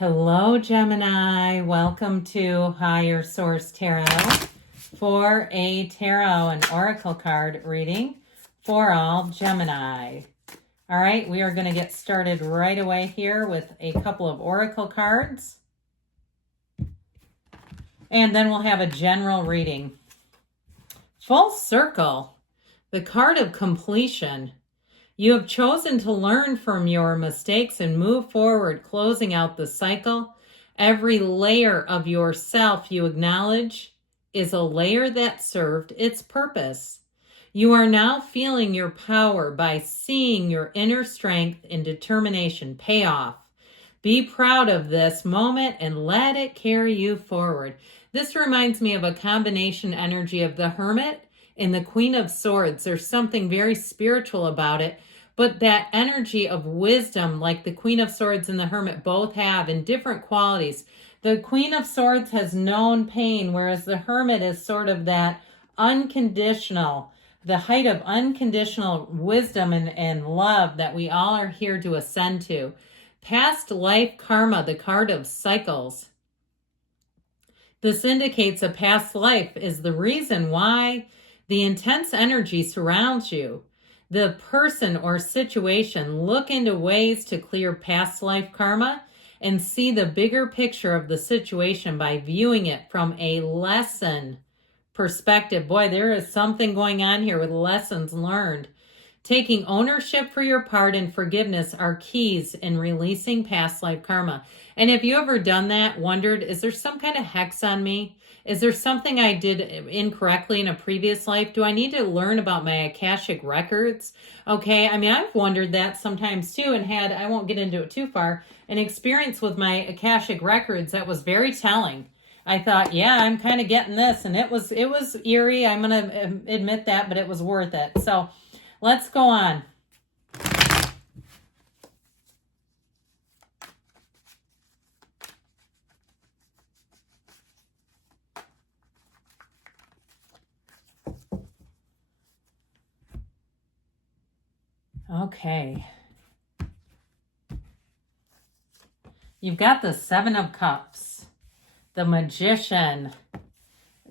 Hello, Gemini. Welcome to Higher Source Tarot for a tarot and oracle card reading for all Gemini. All right, we are going to get started right away here with a couple of oracle cards. And then we'll have a general reading. Full circle, the card of completion. You have chosen to learn from your mistakes and move forward, closing out the cycle. Every layer of yourself you acknowledge is a layer that served its purpose. You are now feeling your power by seeing your inner strength and determination pay off. Be proud of this moment and let it carry you forward. This reminds me of a combination energy of the Hermit and the Queen of Swords. There's something very spiritual about it. But that energy of wisdom, like the Queen of Swords and the Hermit both have in different qualities. The Queen of Swords has known pain, whereas the Hermit is sort of that unconditional, the height of unconditional wisdom and love that we all are here to ascend to. Past life karma, the card of cycles. This indicates a past life is the reason why the intense energy surrounds you. The person or situation, look into ways to clear past life karma and see the bigger picture of the situation by viewing it from a lesson perspective. Boy, there is something going on here with lessons learned. Taking ownership for your part and forgiveness are keys in releasing past life karma. And have you ever done that? Wondered, is there some kind of hex on me? Is there something I did incorrectly in a previous life? Do I need to learn about my Akashic records? Okay, I mean, I've wondered that sometimes too, and had, I won't get into it too far, an experience with my Akashic records that was very telling. I thought, yeah, I'm kind of getting this, and it was eerie. I'm going to admit that, but it was worth it. So let's go on. Okay. You've got the Seven of Cups, the Magician,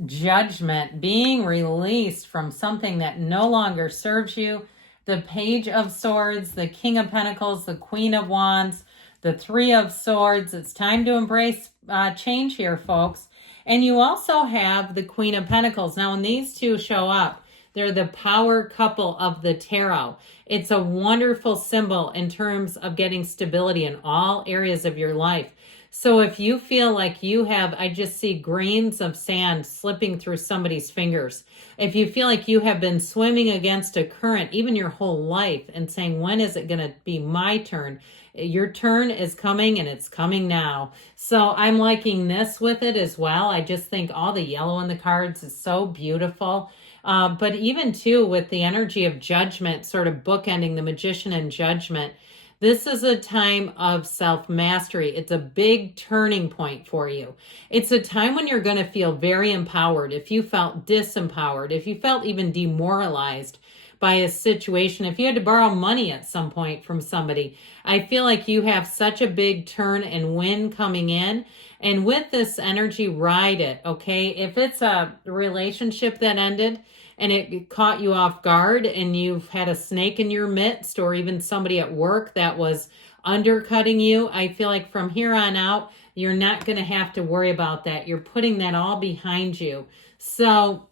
Judgment, being released from something that no longer serves you, the Page of Swords, the King of Pentacles, the Queen of Wands, the Three of Swords. It's time to embrace change here, folks. And you also have the Queen of Pentacles. Now, when these two show up, they're the power couple of the tarot. It's a wonderful symbol in terms of getting stability in all areas of your life. So if you feel like you have, I just see grains of sand slipping through somebody's fingers. If you feel like you have been swimming against a current, even your whole life, and saying, when is it going to be my turn? Your turn is coming, and it's coming now. So I'm liking this with it as well. I just think all the yellow in the cards is so beautiful. But even too, with the energy of Judgment, sort of bookending the Magician and Judgment, this is a time of self-mastery. It's a big turning point for you. It's a time when you're going to feel very empowered. If you felt disempowered, if you felt even demoralized by a situation, if you had to borrow money at some point from somebody, I feel like you have such a big turn and win coming in. And with this energy, ride it, okay? If it's a relationship that ended and it caught you off guard and you've had a snake in your midst, or even somebody at work that was undercutting you, I feel like from here on out, you're not going to have to worry about that. You're putting that all behind you. So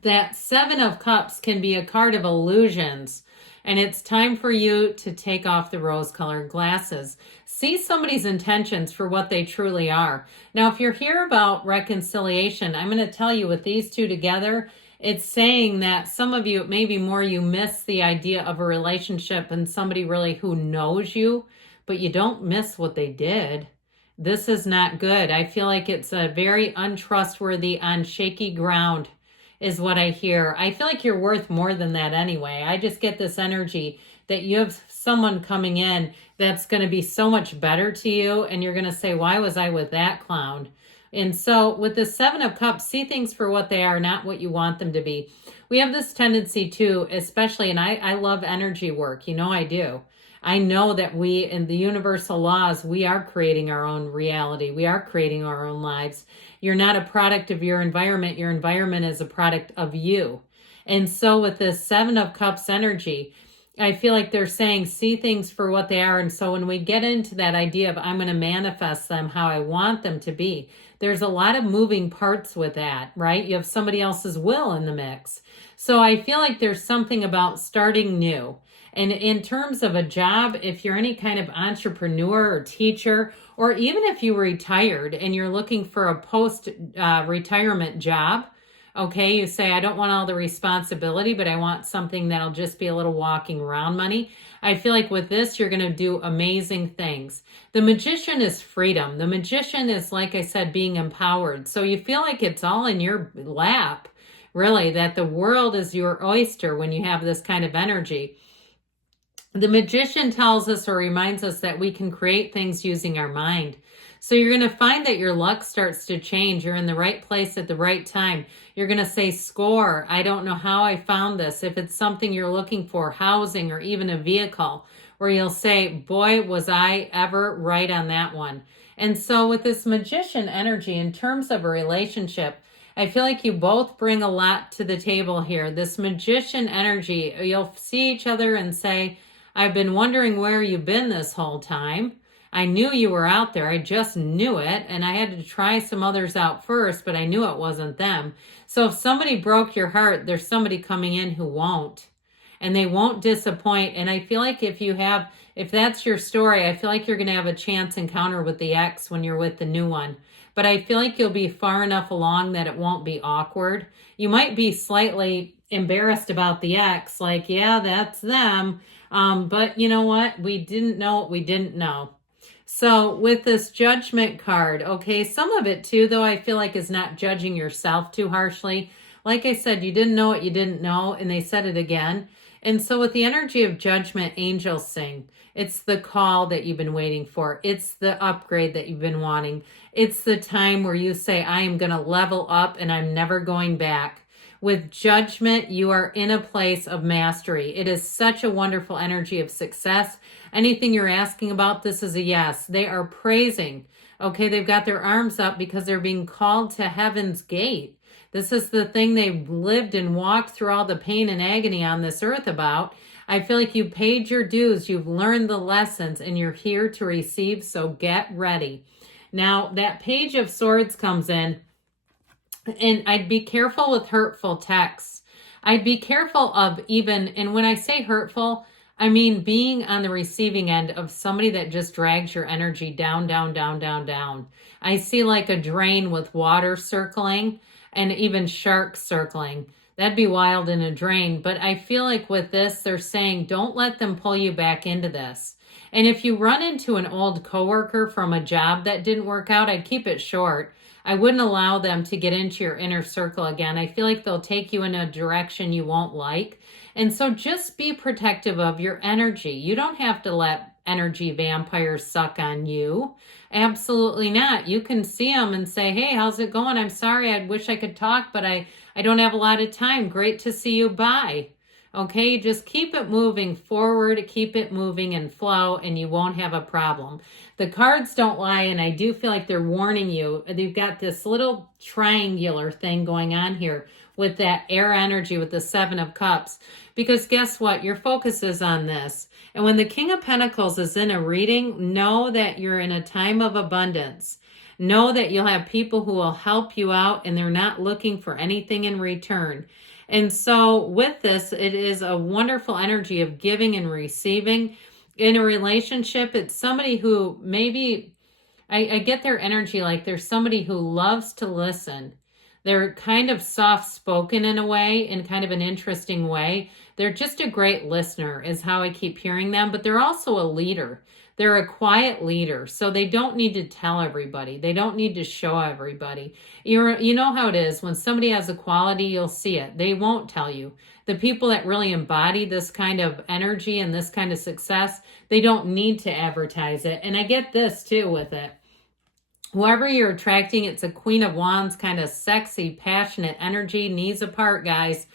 that Seven of Cups can be a card of illusions. And it's time for you to take off the rose-colored glasses. See somebody's intentions for what they truly are. Now, if you're here about reconciliation, I'm going to tell you with these two together, it's saying that some of you, maybe more, you miss the idea of a relationship and somebody really who knows you, but you don't miss what they did. This is not good. I feel like it's a very untrustworthy, on shaky ground is what I hear. I feel like you're worth more than that anyway. I just get this energy that you have someone coming in that's going to be so much better to you, and you're going to say, why was I with that clown? And so with the Seven of Cups, see things for what they are, not what you want them to be. We have this tendency too, especially, and I love energy work. You know I do. I know that we, in the universal laws, we are creating our own reality. We are creating our own lives. You're not a product of your environment. Your environment is a product of you. And so with this Seven of Cups energy, I feel like they're saying, see things for what they are. And so when we get into that idea of I'm going to manifest them how I want them to be, there's a lot of moving parts with that, right? You have somebody else's will in the mix. So I feel like there's something about starting new. And in terms of a job, if you're any kind of entrepreneur or teacher, or even if you retired and you're looking for a post-retirement job, okay, you say, I don't want all the responsibility, but I want something that'll just be a little walking around money. I feel like with this, you're going to do amazing things. The Magician is freedom. The Magician is, like I said, being empowered. So you feel like it's all in your lap, really, that the world is your oyster when you have this kind of energy. The Magician tells us or reminds us that we can create things using our mind. So you're going to find that your luck starts to change. You're in the right place at the right time. You're going to say, score. I don't know how I found this. If it's something you're looking for, housing or even a vehicle, where you'll say, boy, was I ever right on that one. And so with this Magician energy, in terms of a relationship, I feel like you both bring a lot to the table here. This Magician energy, you'll see each other and say, I've been wondering where you've been this whole time. I knew you were out there. I just knew it. And I had to try some others out first, but I knew it wasn't them. So if somebody broke your heart, there's somebody coming in who won't. And they won't disappoint. And I feel like if that's your story, I feel like you're going to have a chance encounter with the ex when you're with the new one. But I feel like you'll be far enough along that it won't be awkward. You might be slightly embarrassed about the ex, like, yeah, that's them. But you know what? We didn't know what we didn't know. So with this Judgment card, okay, some of it too, though, I feel like is not judging yourself too harshly. Like I said, you didn't know what you didn't know, and they said it again. And so with the energy of Judgment, angels sing. It's the call that you've been waiting for. It's the upgrade that you've been wanting. It's the time where you say, I am going to level up and I'm never going back. With Judgment, you are in a place of mastery. It is such a wonderful energy of success. Anything you're asking about, this is a yes. They are praising. Okay, they've got their arms up because they're being called to heaven's gate. This is the thing they've lived and walked through all the pain and agony on this earth about. I feel like you paid your dues, you've learned the lessons, and you're here to receive, so get ready. Now, that Page of Swords comes in, and I'd be careful with hurtful texts. I'd be careful of even, and when I say hurtful, I mean being on the receiving end of somebody that just drags your energy down, down, down, down, down. I see like a drain with water circling and even sharks circling. That'd be wild in a drain. But I feel like with this, they're saying, don't let them pull you back into this. And if you run into an old coworker from a job that didn't work out, I'd keep it short. I wouldn't allow them to get into your inner circle again. I feel like they'll take you in a direction you won't like. And so just be protective of your energy. You don't have to let energy vampires suck on you. Absolutely not. You can see them and say, hey, how's it going? I'm sorry. I wish I could talk, but I don't have a lot of time. Great to see you. Bye. Okay, just keep it moving forward, keep it moving and flow, and you won't have a problem. The cards don't lie, and I do feel like they're warning you. They've got this little triangular thing going on here with that air energy with the Seven of Cups. Because guess what? Your focus is on this. And when the King of Pentacles is in a reading, know that you're in a time of abundance. Know that you'll have people who will help you out, and they're not looking for anything in return. And so with this, it is a wonderful energy of giving and receiving. In a relationship, it's somebody who maybe, I get their energy like there's somebody who loves to listen. They're kind of soft-spoken in a way, in kind of an interesting way. They're just a great listener is how I keep hearing them, but they're also a leader. They're a quiet leader, so they don't need to tell everybody. They don't need to show everybody. You know how it is. When somebody has a quality, you'll see it. They won't tell you. The people that really embody this kind of energy and this kind of success, they don't need to advertise it. And I get this too with it. Whoever you're attracting, it's a Queen of Wands, kind of sexy, passionate energy, knees apart, guys.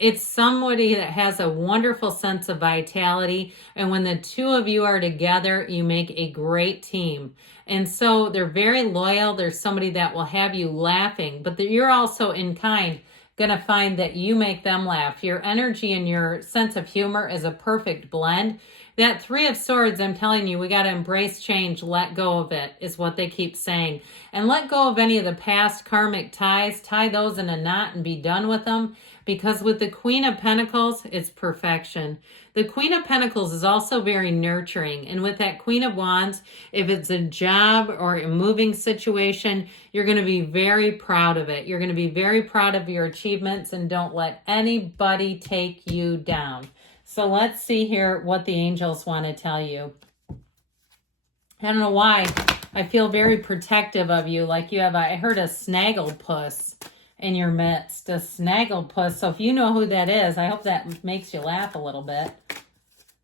It's somebody that has a wonderful sense of vitality. And when the two of you are together, you make a great team. And so they're very loyal. There's somebody that will have you laughing, but you're also in kind going to find that you make them laugh. Your energy and your sense of humor is a perfect blend. That Three of Swords, I'm telling you, we got to embrace change, let go of it, is what they keep saying. And let go of any of the past karmic ties, tie those in a knot and be done with them. Because with the Queen of Pentacles, it's perfection. The Queen of Pentacles is also very nurturing. And with that Queen of Wands, if it's a job or a moving situation, you're going to be very proud of it. You're going to be very proud of your achievements, and don't let anybody take you down. So let's see here what the angels want to tell you. I don't know why. I feel very protective of you. Like you have, I heard a snagglepuss in your midst, a snagglepuss. So if you know who that is, I hope that makes you laugh a little bit.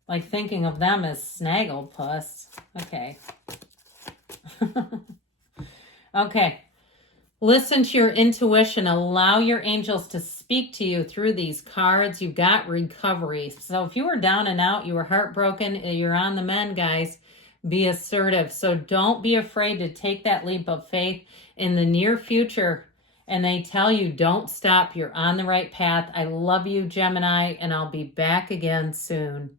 Like thinking of them as snagglepuss. Okay. Okay. Listen to your intuition. Allow your angels to speak to you through these cards. You've got recovery. So if you were down and out, you were heartbroken, you're on the mend, guys. Be assertive. So don't be afraid to take that leap of faith in the near future. And they tell you, don't stop. You're on the right path. I love you, Gemini, and I'll be back again soon.